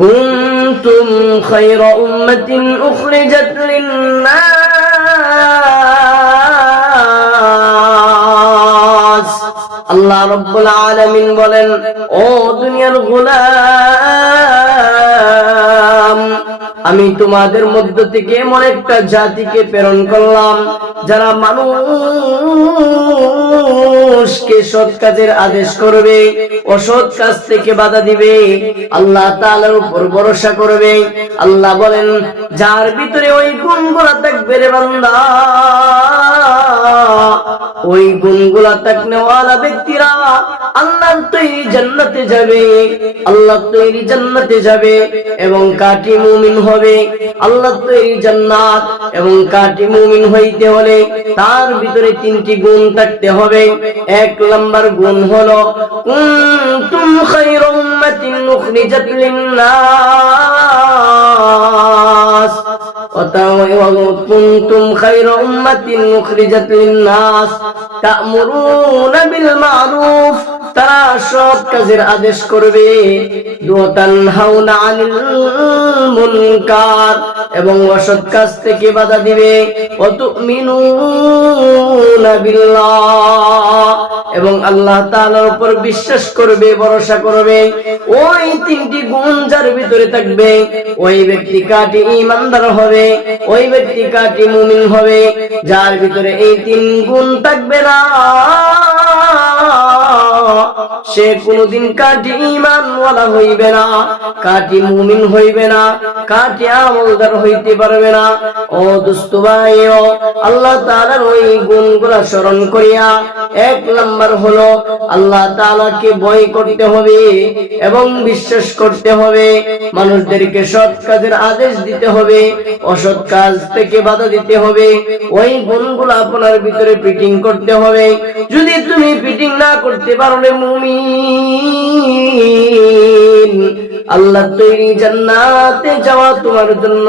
কুনতুম খায়রা উম্মাতিন উখরিজাত লিন-নাস। আল্লাহ রাব্বুল আলামিন বলেন, ও দুনিয়ার গোলাম, আমি তোমাদের মধ্য থেকে এমন একটা জাতিকে প্রেরণ করলাম যারা মানুষকে সৎ কাজের আদেশ করবে, অসৎ কাজ থেকে বাধা দিবে, আল্লাহ তাআলার উপর ভরসা করবে। আল্লাহ বলেন, যার ভিতরে ওই গুণগুলো থাকবে রে বান্দা, ওই গুণগুলা থাকনেওয়ালা ব্যক্তিরা আল্লাহর তৈরি জান্নাতে যাবে, আল্লাহর তৈরি জান্নাতে যাবে এবং কাটি মুমিন হবে। আল্লাহর তৈরি জান্নাত এবং কাটি মুমিন হইতে হলে তার ভিতরে তিনটি গুণ থাকতে হবে। এক নাম্বার গুণ হলো কুনতুম খায়রা উম্মাতিন উখরিজাত লিন-নাস। কুনতুম খায়রা উম্মাতিন উখরিজাত লিন-নাস তা'মুরুনা বিল মা'রুফ, তারা সৎ কাজের আদেশ করবে, ওয়া তানহাউনা আনিল মুনকার, এবং অসৎ কাজ থেকে বাধা দিবে, ওয়া তু'মিনুনা বিল্লাহ, এবং আল্লাহ তাআলার উপর বিশ্বাস করবে, ভরসা করবে। ওই তিনটি গুণ যার ভিতরে থাকবে, ওই ব্যক্তি কাটি ঈমানদার হবে, ওই ব্যক্তি কাটি মুমিন হবে। যার ভিতরে এই তিন গুণ থাকবে না, সে কোনদিন কাটি ঈমানওয়ালা হইবে না, কাটি মুমিন হইবে না, কাটি আমলদার হইতে পারবে না। ও দোস্ত ভাইও, আল্লাহ তাআলার ওই গুণগুলা স্মরণ করিয়া এক নাম্বার হলো আল্লাহ তাআলাকে ভয় করতে হবে এবং বিশ্বাস করতে হবে, মানুষদেরকে সৎ কাজের আদেশ দিতে হবে, অসৎ কাজ থেকে বাধা দিতে হবে। ওই গুণগুলো আপনার ভিতরে ফিটিং করতে হবে। যদি তুমি ফিটিং না করতে পারলে মুমিন, আল্লাহ তৈরি জান্নাতে যাওয়া তোমার জন্য